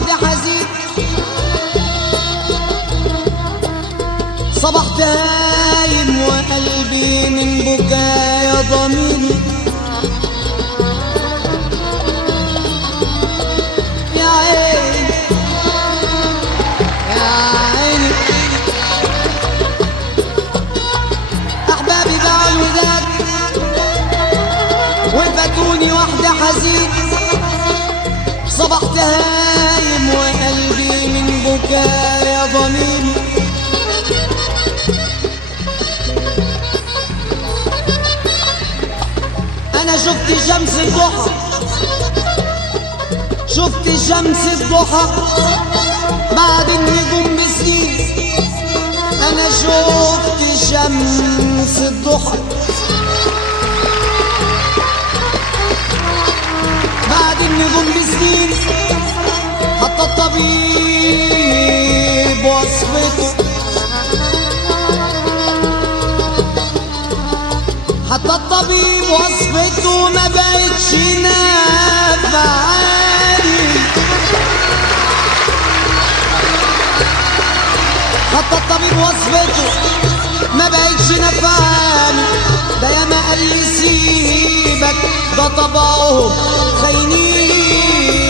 وحدي حزين صبحت هايم وقلبي من بكايا ضميري يا عيني يا عيني أحبابي باعوا الوداد وفاتوني وحدي حزين صبحت هايم وقلبي من بكايا ضميري أنا شفت شمس الضحى شفت شمس الضحى بعد النجوم بسنين أنا شفت شمس الضحى بعد النجوم بسنين حتى الطبيب وصفته حتى الطبيب وصفته ما بقتش نافعاني حتى الطبيب وصفته ما بقتش نافعاني ده ياما قال لي سيبك ده طبعهم خاينين